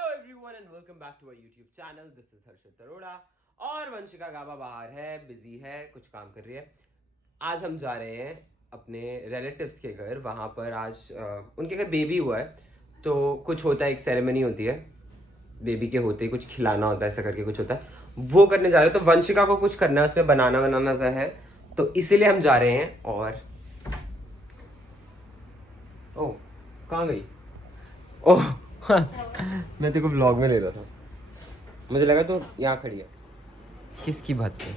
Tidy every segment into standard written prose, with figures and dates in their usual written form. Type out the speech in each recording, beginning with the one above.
Hello everyone and welcome back to our YouTube channel. This is Harshit Arora और वंशिका गाबा बाहर है, busy है, कुछ काम कर रही है। आज हम जा रहे हैं अपने रिलेटिव्स के घर। वहाँ पर आज उनके घर बेबी हुआ है, तो कुछ होता है, एक सेरेमनी होती है, बेबी के होते ही कुछ खिलाना होता है, ऐसा करके कुछ होता है, वो करने जा रहे हैं। तो वंशिका को कुछ करना है, उसमें बनाना सा है, तो इसीलिए हम जा रहे हैं। और ओह, कहाँ गई? ओह मैं तेरे को ब्लॉग में ले रहा था, मुझे लगा तो यहाँ खड़ी है। किसकी भत पे?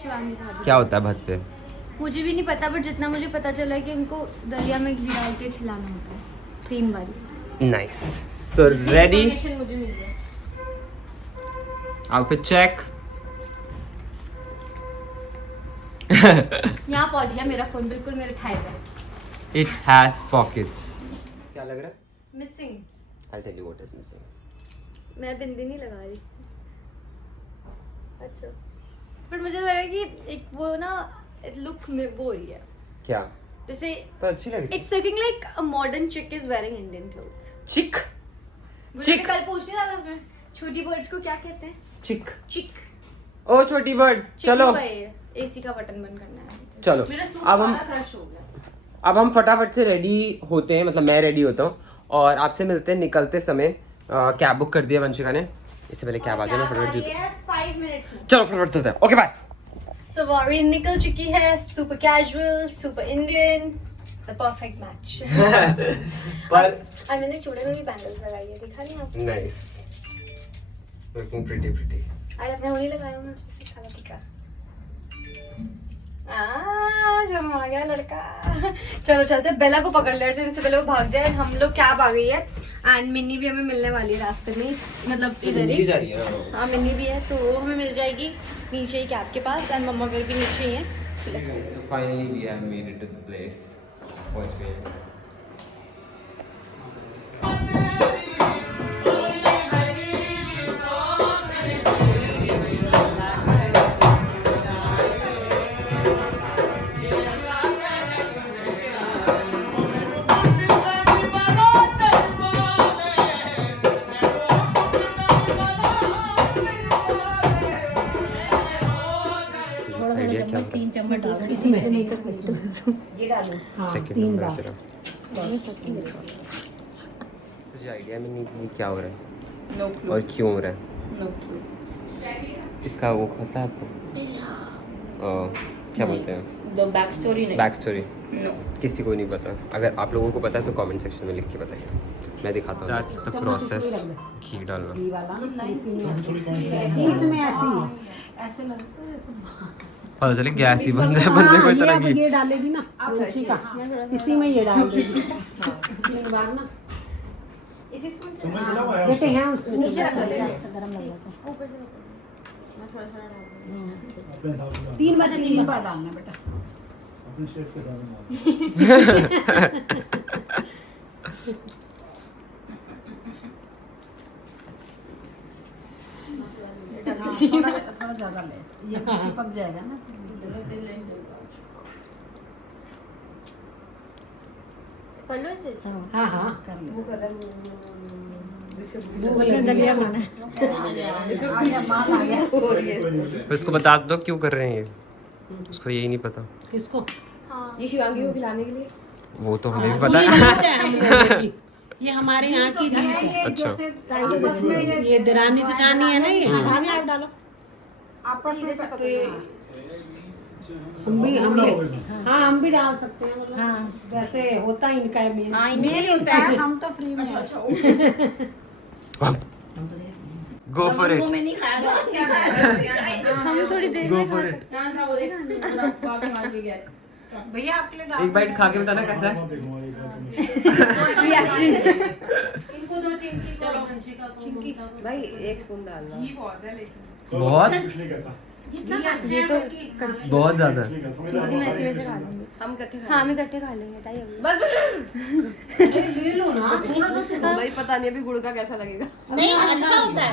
शिवांगी भाभी। क्या होता है भत पे? मुझे भी नहीं पता, पर जितना मुझे पता चला है कि उनको दलिया में घी डाल के खिलाना होता है 3 बारी। नाइस। So ready? इन्फॉर्मेशन मुझे मिल गया। Outfit check. यहाँ पहुँच गया मेरा फोन, बिल्कुल मेरे थाई पे। It has pockets. क्या लग रहा है? Missing. I'll tell you what is missing. मैं बिंदी नहीं लगा रही। अच्छा, पर मुझे लग रहा है कि एक वो ना लुक में वो हो रही है, क्या? जैसे पर अच्छी लग रही it's looking like a modern चिक इज वेयरिंग इंडियन क्लोथ्स। चिक। मुझे चिक। कल पूछने था उसमें छोटी बर्ड्स को क्या कहते हैं? चिक। चिक। ओ छोटी बर्ड, चलो एसी का बटन बंद करना है। चलो। मेरा सूट अब हम सारा क्रश हो गया। अब हम फटाफट से रेडी होते हैं, मतलब मैं रेडी होता हूँ और आपसे मिलते हैं निकलते समय। कैब बुक कर दिया वंशिका ने, इससे पहले कैब आ जाए ना, फटाफट जूते। 5 मिनट्स में। चलो फटाफट चलते हैं। Okay bye. सवारी निकल चुकी है। Super casual, super Indian, the perfect match. पर और मैंने चूड़े में भी बैंगल्स लगाई है, दिखा नहीं आपको? Nice, looking pretty. आज अपने होने लगाया हूं, मुझे सिखा लो टिका। शर्म आ गया लड़का। चलो चलते हैं, बेला को पकड़ ले, इससे पहले वो भाग जाए। हम लोग कैब आ गई है एंड मिन्नी भी हमें मिलने वाली है रास्ते में, मतलब इधर ही जा रही है ना। हाँ मिन्नी भी है, तो वो हमें मिल जाएगी नीचे ही कैब के पास। एंड मम्मा फिर भी नीचे ही है। So finally we have made it to the place. पहुंच गए हैं। आइडिया क्या? 3 चम्मच डालो इसी से नहीं कर पाई ये डालो। हाँ, सेकंड 3 नंबर बार। तेरा। तुझे आइडिया में नहीं कि क्या हो रहा है नो और क्यों हो रहा है? No clue. इसका वो खाता है आपको? क्या बोलते हैं? द बैक स्टोरी नहीं। Back story no. किसी को नहीं पता। अगर आप लोगों को पता है तो कमेंट सेक्शन में लिख के बताइए, मैं दिखाता हूँ। That's the process. घी डालना। ये वाला इसमें ऐसे ही ऐसे लगता है ऐसे। पता चले गैस ही बन जाए, बंदे को इतना घी। ये डालेगी ना तुलसी का, इसी में ये डाल देगी 3 बार ना। इसी स्पून बेटे हैं उसमें गरम लग जाता है। ऊपर से मैं थोड़ा थोड़ा डाल दूंगी। 3 बार 3 बार डालना बेटा। अपने शेफ के साथ थोड़ा ज्यादा ले, ये चिपक जाएगा ना। कर लो इसे। हाँ हाँ कर ले। वो कर रहा वो दलिया बना है। इसको माल आ गया हो रही है। उसको बता दो क्यों कर रहे हैं ये, उसको यही नहीं पता। किसको? हाँ, ये शिवांगी को खिलाने के लिए। वो तो हमें भी पता है। ये हमारे यहाँ की रीत है। अच्छा। आपस में ये दरानी जेठानी है ना, ये आप डालो। आपस में सकते हम भी डाल सकते हैं, मतलब हाँ वैसे होता ही इनका है। हाँ इमेल होता है, हम तो फ्री में। गो फॉर वो इट। मैं नहीं खाया, क्या खाया? हम थोड़ी देर Go में for खा it. सकते हैं। वो देखा भैया आपके लिए डाल। एक बाइट खा के बताना कैसा है। रिएक्शन। इनको 2 चिंकी। चलो चिंकी भाई 1 स्पून डालना। बहुत कुछ नहीं कहता। ये तो बहुत ज्यादा। चिंकी मैं ऐसे खा लूंगी। हम इकट्ठे खा, हाँ हम इकट्ठे खा लेंगे ताई। बस ले लो ना थोड़ा सा। भाई पता नहीं अभी गुड़ का कैसा लगेगा। नहीं अच्छा होता है।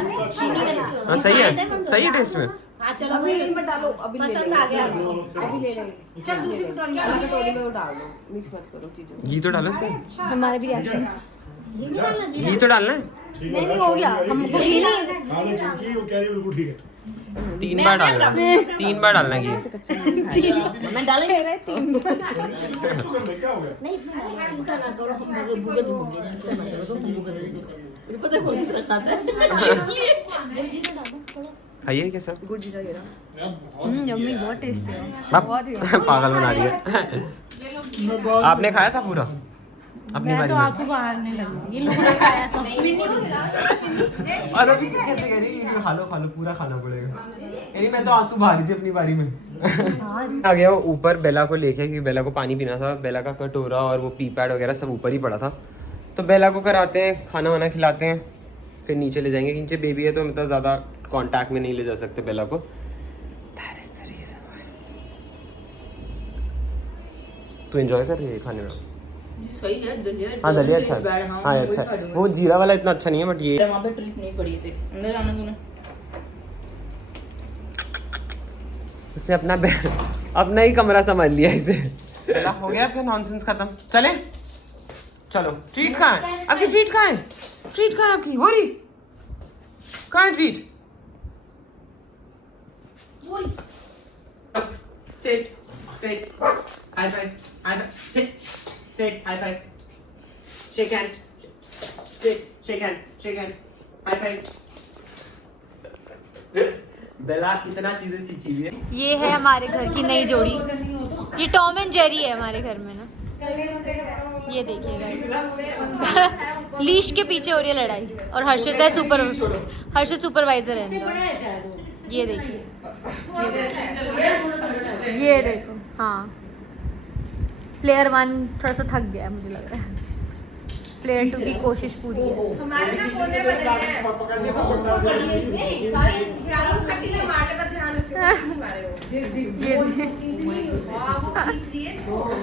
हाँ सही है टेस्ट में। हाँ चलो अभी मत डालो, अभी ले पसंद आ गया। अभी ले लेंगे। चल दूसरी कटोरी कटोरी में वो डाल दो, मिक्स मत करो चीजों। घी तो डालो इसमें। हमारे भी रिएक्शन। घी तो डालना है। ठीक नहीं है, हो गया, शॉर्ट हमको वाली घी ठीक है। नहीं खा ले चिंकी, वो कह रही है बिल्कुल ठीक है। 3 बार डालना, 3 बार डालना घी। मैं तो करना क्या हो गया? नहीं चिंता ना करो, हम भूखे तो होंगे, चिंता ना करो, तुम भूखे रहो। मुझे पता है कौन सी तरह खाता है। खाइए कैसा गुड़ जीरा गिरा। यम्मी, बहुत टेस्टी है। बाप, बहुत ही पागल बना रही है। आपने खाया था पूरा अपनी मैं बारी तो में? आंसू बाहरने लगी, ये लोगों ने खाया सब। और अभी कैसे कह रही है खा लो पूरा खाना पड़ेगा। यानी मैं तो आंसू बहा रही थी अपनी बारी में। आ गया वो ऊपर बेला को लेके, क्योंकि बेला को पानी पीना था। बेला का कटोरा और वो पी पैड वगैरह सब ऊपर ही पड़ा था, तो बेला को कराते हैं, खाना वाना खिलाते हैं, फिर नीचे ले जाएंगे। नीचे बेबी है तो मतलब ज़्यादा कांटेक्ट में नहीं ले जा सकते बेला को। तू एंजॉय कर रही है खाने में? सही है, दलिया। हाँ दलिया अच्छा है, हाँ अच्छा है। वो जीरा वाला इतना अच्छा नहीं है, बट ये वहाँ पे ट्रिप नहीं पड़ी थी, अंदर जाना तूने। उसने अपना ही कमरा संभाल लिया इसे। हो गया आपका नॉनसेंस खत्म। चले चलो, ट्रीट कहाँ है आपकी? ट्रीट कहाँ है? ट्रीट कहाँ है आपकी? हो रही कहाँ है treat? Sit, sit, high five, sit, high five, shake hand, sit, shake hand, high five. बेला इतना चीजें सीखी हुई है। ये है हमारे घर की नई जोड़ी। ये टॉम एंड जेरी है हमारे घर में ना। ये देखिएगा, लीश के पीछे हो रही है लड़ाई, और हर्षित है हर्षित सुपरवाइजर है इनका। ये देखिए, ये देखो। हाँ, प्लेयर 1 थोड़ा सा थक गया है मुझे लग रहा है। प्लेयर 2 की कोशिश पूरी है।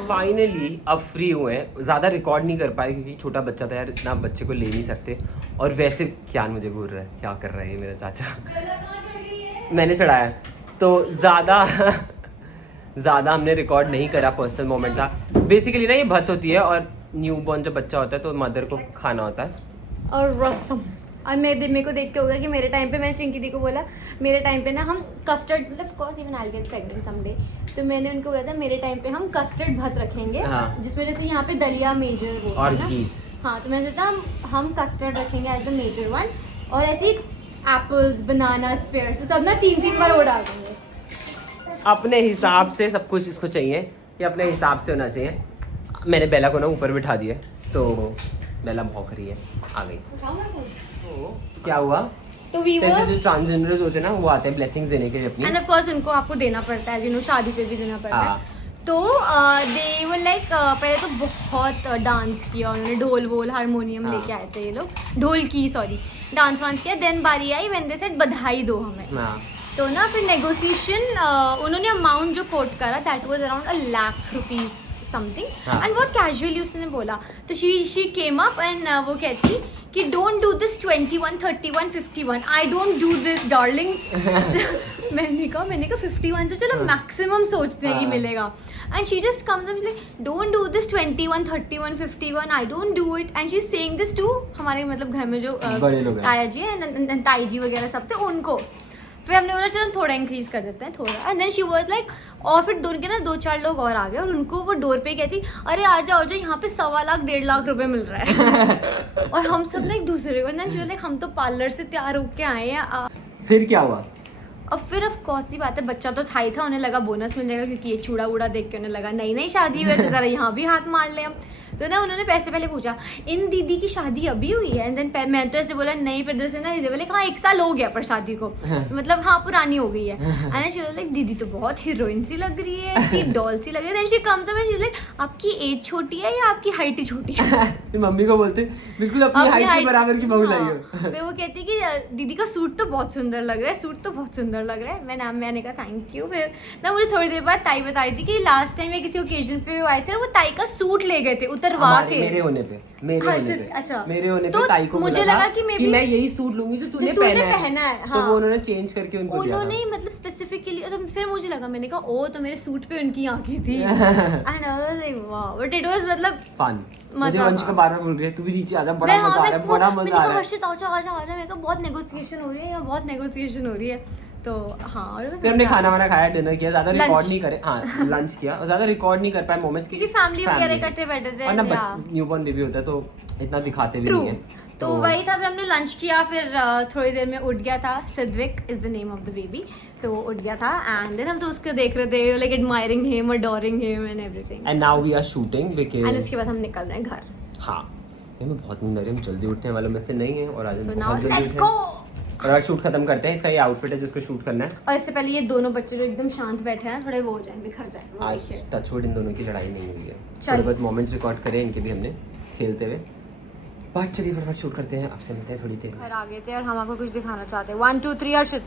फाइनली अब फ्री हुए हैं। ज़्यादा रिकॉर्ड नहीं कर पाए क्योंकि छोटा बच्चा था यार, इतना बच्चे को ले नहीं सकते। और वैसे क्या मुझे घूर रहा है, क्या कर रहा है ये मेरा चाचा। मैंने चढ़ाया तो ज़्यादा हमने रिकॉर्ड नहीं करा, पर्सनल मोमेंट था। बेसिकली ना ये भत होती है, और न्यू बॉर्न जब बच्चा होता है तो मदर को खाना होता है। और रसम, और मेरे को देख के होगा कि मेरे टाइम पे, मैंने चिंकी दी को बोला मेरे टाइम पे ना हम कस्टर्ड, मतलब course even I get pregnant someday, तो मैंने उनको बोला था मेरे टाइम पे हम कस्टर्ड भात रखेंगे। हाँ। जिसमें जैसे यहाँ पे दलिया मेजर वो और है ना। घी। हाँ, तो मैंने सोचा हम कस्टर्ड रखेंगे एज द मेजर वन, और ऐसे एप्पल्स, बनाना, स्पेयर्स, तो सब ना 3-3 बार वो डाल देंगे। अपने हिसाब से सब कुछ इसको चाहिए, ये अपने हिसाब से होना चाहिए। मैंने बेला को ना ऊपर बिठा दिया, तो बेला भौंक रही है, आ गई। तो क्या हुआ? तो वी जैसे जो ट्रांसजेंडर्स होते हैं ना, वो आते हैं ब्लेसिंग्स देने के लिए अपनी। एंड ऑफ कोर्स उनको आपको देना पड़ता है, जिन्होंने शादी पे भी देना पड़ता हाँ। है। तो दे वो लाइक पहले तो बहुत डांस किया उन्होंने, ढोल वोल हारमोनियम हाँ। लेके आए थे ये लोग, ढोल की सॉरी, डांस वांस किया। देन बारी आई व्हेन दे सेड बधाई दो हमें। हाँ। तो ना फिर नेगोशिएशन, उन्होंने अमाउंट जो कोट करा दैट वाज अराउंड ₹1,00,000 समथिंग, हाँ। एंड बहुत कैजुअली उसने बोला। तो शी केम अप एंड वो कहती कि don't do this 21, 31, 51, I don't do this Darling's. मैंने कहा 51 तो चलो मैक्सिमम सोचते हैं कि हाँ। मिलेगा। And she just comes up like don't do this 21, 31, 51, I don't do it. And she is saying this to हमारे मतलब घर में जो बड़े लोग हैं, ताया जी है, ताई जी वगैरह सब थे उनको। फिर हमने बोला चलो थोड़ा इंक्रीज कर देते हैं थोड़ा, and then she was like, और फिर दूर के ना 2-4 लोग और आ गए, और उनको वो डोर पे कहती अरे आ जाओ यहाँ पे 1.25 लाख 1.5 लाख रुपए मिल रहा है। और हम सब ना एक दूसरे को, देन शी वाज लाइक हम तो पार्लर से तैयार होके आए हैं। फिर क्या हुआ? और फिर ऑफ कोर्स ही बात है, बच्चा तो था ही था, उन्हें लगा बोनस मिल जाएगा, क्योंकि ये चूड़ा वूड़ा देख के उन्हें लगा नई शादी हुई है तो जरा यहाँ भी हाथ मार ले हम। तो ना उन्होंने पैसे पहले पूछा इन दीदी की शादी अभी हुई है, एंड देन मैं तो ऐसे बोला नहीं, फिर से ना बोले हाँ 1 साल हो गया पर शादी को, मतलब हाँ पुरानी हो गई है। एंड शी वाज लाइक दीदी तो बहुत हीरोइन सी लग रही है, इतनी डॉल सी लग रही है। Then she comes up and she is like आपकी एज छोटी है या आपकी हाइट ही छोटी है? तो मम्मी को बोलते बिल्कुल अपनी हाइट के बराबर की बहू लाई हो। फिर वो कहती कि दीदी का सूट तो बहुत सुंदर लग रहा है, सूट तो बहुत सुंदर लग रहा है। मैंने कहा थैंक यू। फिर ना मुझे थोड़ी देर बाद ताई बता रही थी कि लास्ट टाइम मैं किसी ओकेजन पे आए थे ना, वो ताई का सूट ले गए थे उतरवा के मेरे होने पे अच्छा मेरे होने तो पे ताई को मुझे बोला लगा था कि कि मैं यही सूट लूंगी जो तूने पहना है हाँ। तो वो उन्होंने चेंज करके उनको दिया था। उन्होंने मतलब स्पेसिफिकली, तो फिर मुझे लगा, मैंने कहा ओ तो मेरे सूट पे उनकी आंखें थी and I was like wow, but it was मतलब फन। मुझे मजा वंशिका बार-बार बोल रही है तू भी नीचे आजा, मैं बड़ा मजा आ हाँ रहा है, बड़ा मैंने मजा आ कहा रहा है। हर्षित आजा आजा आजा, मैं कहा बहुत नेगोशिएशन हो रही है, या बहुत नेगोशिएशन हो रही है, तो हाँ। और बस फिर हमने मजा खाना आया। वाना खाया, डिनर किया, ज्यादा Lunch. रिकॉर्ड नहीं करे। हाँ लंच किया और ज्यादा रिकॉर्ड नहीं कर पाए मोमेंट्स क्योंकि family वगैरह इकट्ठे बैठे थे, और ना yeah. न्यूबॉर्न बेबी होता है तो इतना दिखाते भी ट्रू, नहीं है। तो वही था। फिर हमने लंच किया, फिर थोड़ी देर में उठ गया था। Siddiq is the name of the baby, तो वो उठ गया था एंड देन हम तो उसको देख रहे थे, like admiring him, adoring him and everything. And now we are shooting and उसके बिकॉज़ बाद हम निकल रहे हैं घर। हाँ हमें बहुत नींद आ रही है, हम जल्दी उठने वालों में से नहीं है और आज हम सो नाउ बहुत जल्दी लेट्स उठे गो। और आज शूट खत्म करते हैं। इसका ये आउटफिट है जिसको शूट करना है। और इससे पहले ये दोनों बच्चे जो एकदम शांत बैठे हैं, थोड़े वो हो जाए, बिखर जाए, वो आज देखिए। टचवुड इन दोनों की लड़ाई नहीं हुई है। चलिए। थोड़े बहुत मोमेंट्स रिकॉर्ड करे इनके भी हमने खेलते हुए। बात चलिए फटाफट शूट करते हैं, आपसे मिलते हैं थोड़ी देर में। घर आ गए थे और हम आपको कुछ दिखाना चाहते हैं। 1 2 3 हर्षित।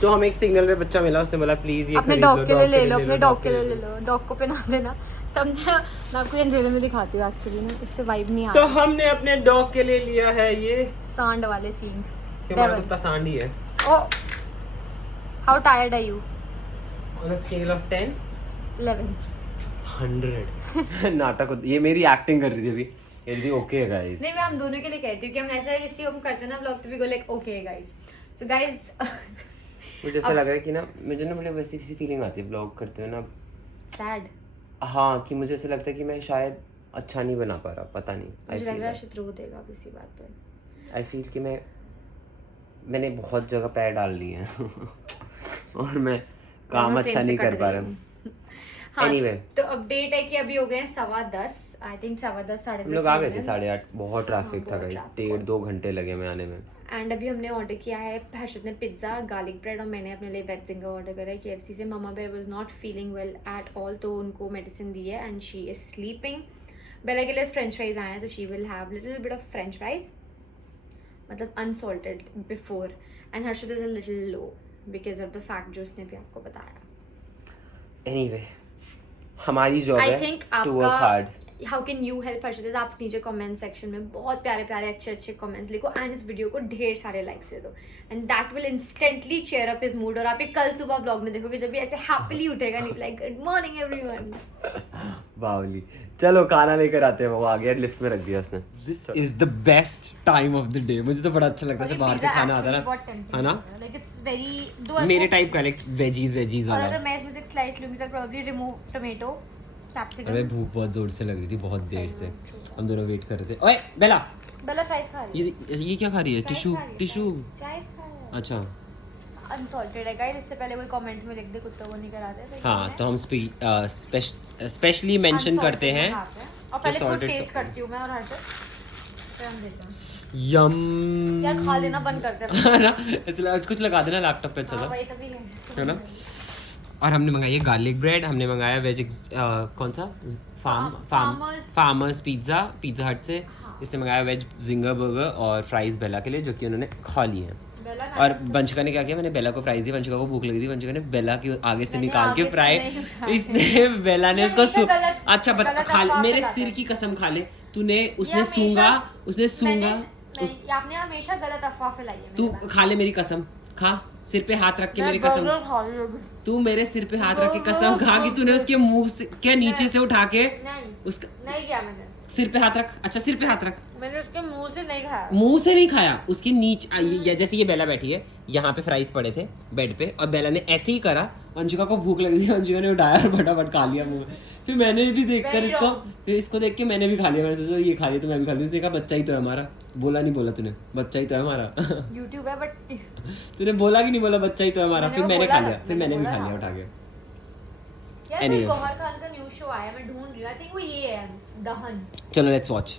तो हमें एक सिग्नल पे बच्चा मिला, उसने बोला प्लीज ये अपने खरीद डॉग के लिए ले लो, अपने डॉग dog के लिए ले लो, डॉग को पहना देना। तब मैं आपको ये अंधेरे में दिखाती हूँ, एक्चुअली ना इससे वाइब नहीं आ तो रही। हमने अपने डॉग के लिए लिया है ये, सांड वाले सीन। कि हमारा कुत्ता सांडी है। Oh how tired are you? On a scale of 10 11 100 नाटक ये मेरी एक्टिंग कर रही थी अभी। ये भी ओके गाइस। नहीं, मैं हम दोनों के लिए कहती हूँ कि हम ऐसा किसी हम करते हैं ना व्लॉग, तो we go like okay guys. So guys मुझे ऐसा लग रहा है कि ना मुझे ना मतलब वैसी किसी फीलिंग आती है ब्लॉग करते हुए ना, सैड। हाँ कि मुझे ऐसा लगता है कि मैं शायद अच्छा नहीं बना पा रहा, पता नहीं। मुझे लग रहा है अर्षित रो देगा किसी बात पे। आई फील कि मैंने बहुत जगह पैर डाल लिए हैं और मैं काम अच्छा नहीं कर पा रहा हूँ। हाँ, Anyway. तो अपडेट है कि अभी हो गए हैं 10:15, आई थिंक 10:15 साढ़े हम लोग आ गए थे 8:30, बहुत ट्रैफिक था बहुत गाइस, traffic 1.5-2 घंटे लगे हमें आने में। एंड अभी हमने ऑर्डर किया है, हर्षित ने पिज्ज़ा, गार्लिक ब्रेड, और मैंने अपने लिए वेज जिंगर ऑर्डर करा है KFC से। Mama bear was not feeling well at all, तो उनको मेडिसिन दी है and she is sleeping. Bella के लिए फ्रेंच फ्राइज आए हैं, तो she will have little bit of French fries, मतलब unsalted before, and Harshit is a little low because of the fact जो उसने भी आपको बताया। एनीवे हमारी जॉब आई है थिंक टू वर्क हार्ड। आपका हाउ कैन यू हेल्प हर्षित, आप नीचे कमेंट सेक्शन में बहुत प्यारे प्यारे अच्छे अच्छे कमेंट्स लिखो एंड इस वीडियो को ढेर सारे लाइक्स दे दो and that will instantly cheer up his mood. और आप ये कल सुबह ब्लॉग में देखोगे जब भी ऐसे हैप्पीली उठेगा, नहीं लाइक गुड मॉर्निंग एवरीवन। बावली चलो खाना लेकर आते हैं। वो आ गया, लिफ्ट में रख दिया उसने। This is the best time of the day. मुझे तो बड़ा अच्छा लगता है बाहर से खाना आता है ना, लाइक इट्स वेरी मेरे टाइप का लाइक वेजीज और वाला। अगर मैं इसमें से एक स्लाइस लूंगी तो प्रोबब्ली रिमूव टोमेटो कैप्सिकम। अबे भूख बहुत जोर से लग रही थी, बहुत देर से हम दोनों वेट कर रहे थे। ओए बेला, बेला फ्राइज खा रही है, ये क्या खा रही है? Tissue tissue. फ्राइज खा रही है। अच्छा अनसॉल्टेड है गाइस, इससे पहले कोई कमेंट में लिख दे कुत्तों को नहीं कराते। हाँ, तो हम स्पेशली मेंशन करते हैं और पहले खुद salted टेस्ट सब- करती हूँ मैं और हर्षित, फिर हम देखते हैं। यम यार खा लेना बंद कर दे। ना इसलिए कुछ लगा देना लैपटॉप पे। अच्छा हाँ था वही तभी है ना। और हमने मंगाई है गार्लिक ब्रेड, हमने मंगाया वेज कौन सा फार्मर्स पिज्ज़ा हट से। इसने मंगाया वेज जिंगर बर्गर और फ्राइज बेला के लिए, जो कि उन्होंने खा लिए हैं। बेला ना और वंशिका ने क्या किया, मैंने बेला को फ्राइज दी, वंशिका को भूख लगी थी, वंशिका ने बेला की आगे से मैंने निकाल आगे के से फ्राई, नहीं उठाए। इसने बेला ने ये उसको हमेशा गलत- अच्छा बता गलत खा अफवाह मेरे फैलाता सिर है। की कसम खा ले तूने, उसने हमेशा- सूंगा आपने हमेशा गलत अफवाह फैलाई है तू मेरे खा ले मेरी कसम, खा सिर पे हाथ रख के मैं मेरी कसम, burger खा रही हूँ। तू मेरे सिर पे हाथ रख के कसम खा कि तूने उसके मुंह से के नीचे से उठा के नहीं उसका नहीं किया मैंने, सिर पे हाथ रख। अच्छा सिर पे हाथ रख, मैंने उसके मुंह से नहीं खाया। मुंह से नहीं खाया, उसके नीचे जैसे ये बेला बैठी है यहाँ पे फ्राइज पड़े थे बेड पे और बेला ने ऐसे ही करा, अंशिका को भूख लगी थी, अंशिका ने उठाया और फटाफट खा लिया मुंह में। फिर मैंने भी देखकर Very wrong. इसको देख के मैंने भी खा लिया। मैंने सोचा ये खा लिया तो मैं भी खा लूँ। उसने कहा बच्चा ही तो है हमारा, बोला नहीं बोला तूने बच्चा ही तो है हमारा YouTube है बट तूने बोला कि नहीं बोला बच्चा ही तो है हमारा। फिर मैंने खा लिया, फिर मैंने भी बोला खा ना। लिया उठा के। यार Anyway. कोई गौहर खान का न्यू शो आया, मैं ढूंढ रही हूँ, आई थिंक वो ये है दहन। चलो लेट्स वॉच।